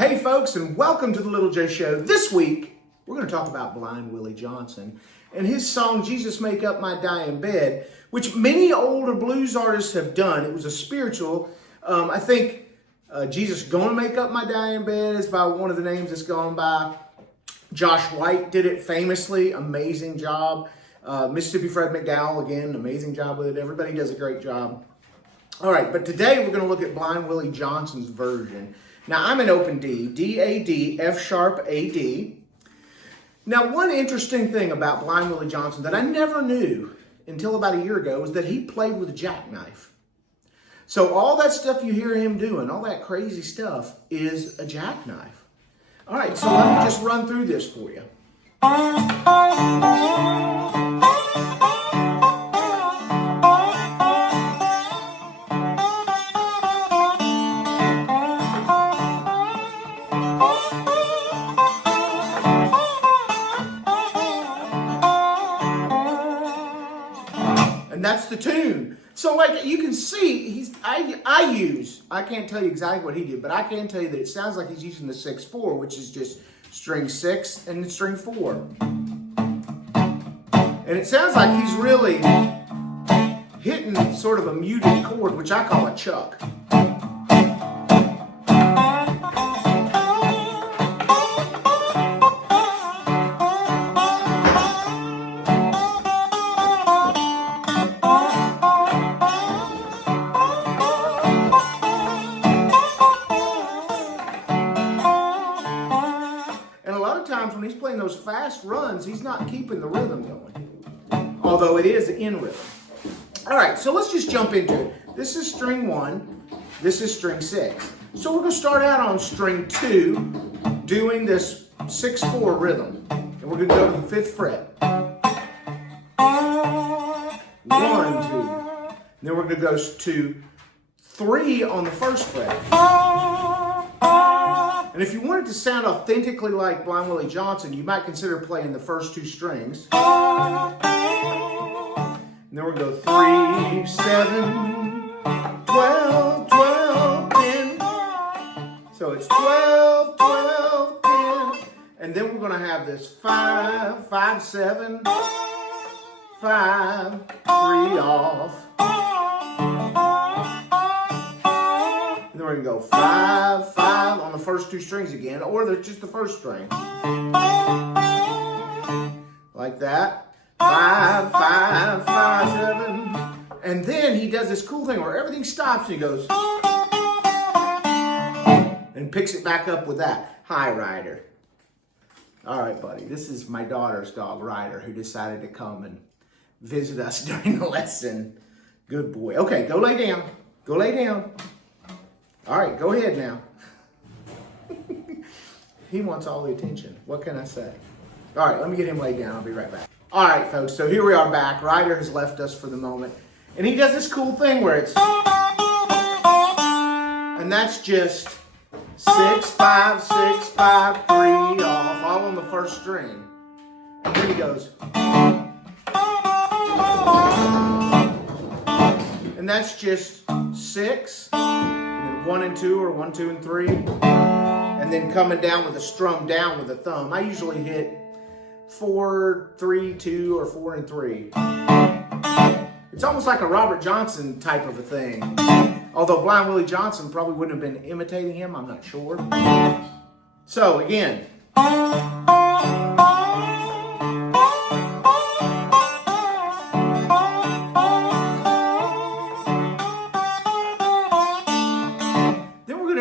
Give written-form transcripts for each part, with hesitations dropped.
Hey folks, and welcome to the Little J Show. This week, we're going to talk about blind Willie Johnson and his song, Jesus Make Up My Dying Bed, which many older blues artists have done. It was a spiritual. I think Jesus Gonna Make Up My Dying Bed is by one of the names that's gone by. Josh White did it famously, amazing job. Mississippi Fred McDowell, again, amazing job with it. Everybody does a great job. All right, but today we're going to look at blind Willie Johnson's version. Now, I'm in open D, D-A-D, F-sharp, A-D. Now, one interesting thing about blind Willie Johnson that I never knew until about a year ago was that he played with a jackknife. So all that stuff you hear him doing, all that crazy stuff, is a jackknife. All right, so let me just run through this for you. And that's the tune. So like you can see, I can't tell you exactly what he did, but I can tell you that it sounds like he's using the 6/4, which is just string 6 and string 4. And it sounds like he's really hitting sort of a muted chord, which I call a chuck. Times when he's playing those fast runs, he's not keeping the rhythm going, although it is in rhythm. All right, so let's just jump into it. This is string 1, this is string 6. So we're going to start out on string 2 doing this 6/4 rhythm, and we're going to go to the 5th fret. 1, 2. And then we're going to go to 3 on the 1st fret. And if you wanted to sound authentically like blind Willie Johnson, you might consider playing the first 2 strings. And then we're going to go 3, 7, 12, 12, 10. So it's 12, 12, 10. And then we're going to have this 5, 5, 7, 5, 3 off. And then we're going to go 5, 5 on the first 2 strings again, or there's just the first string. Like that. 5, 5, 5, 7. And then he does this cool thing where everything stops and he goes and picks it back up with that. Hi, Ryder. All right, buddy. This is my daughter's dog, Ryder, who decided to come and visit us during the lesson. Good boy. Okay, go lay down. Go lay down. All right, go ahead now. He wants all the attention. What can I say? All right, let me get him laid down. I'll be right back. All right, folks, so here we are back. Ryder has left us for the moment. And he does this cool thing where it's... And that's just 6, 5, 6, 5, 3 off, all on the first string. And then he goes... And that's just 6... 1 and 2 or 1, 2, and 3, and then coming down with a strum down with a thumb. I usually hit 4, 3, 2, or 4 and 3. It's almost like a Robert Johnson type of a thing. Although blind Willie Johnson probably wouldn't have been imitating him, I'm not sure. So again.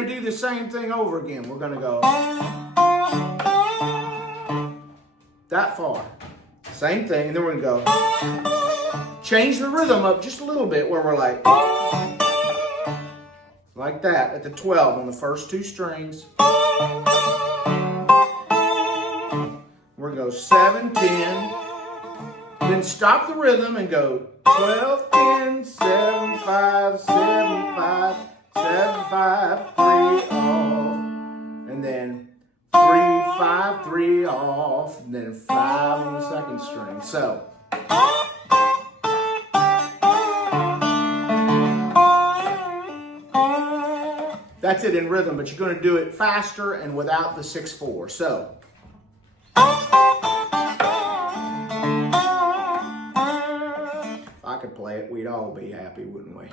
Do the same thing over again. We're going to go that far. Same thing. And then we're going to go change the rhythm up just a little bit where we're like that at the 12 on the first 2 strings. We're going to go 7, 10. Then stop the rhythm and go 12, 10, 7, 5, 7, 5. 7, 5, 3 off, and then 3, 5, 3 off, and then 5 on the 2nd string. So That's it in rhythm, but you're going to do it faster and without the 6/4. So. If I could play it, we'd all be happy, wouldn't we?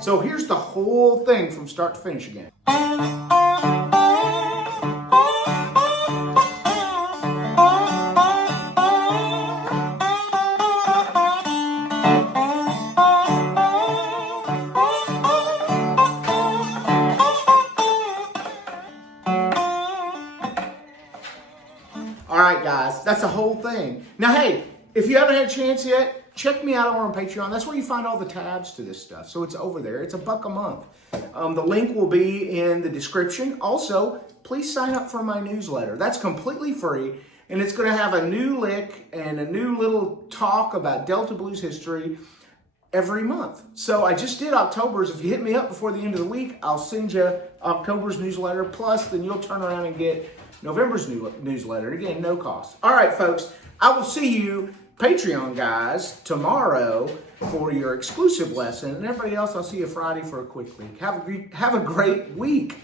So here's the whole thing from start to finish again. All right, guys, that's the whole thing. Now, hey, if you haven't had a chance yet, check me out over on Patreon. That's where you find all the tabs to this stuff. So it's over there. It's $1 a month. The link will be in the description. Also, please sign up for my newsletter. That's completely free, and it's going to have a new lick and a new little talk about Delta Blues history every month. So I just did October's. If you hit me up before the end of the week, I'll send you October's newsletter. Plus, then you'll turn around and get November's newsletter. Again, no cost. All right, folks. I will see you, Patreon guys, tomorrow for your exclusive lesson. And everybody else, I'll see you Friday for a quick week. Have a great week.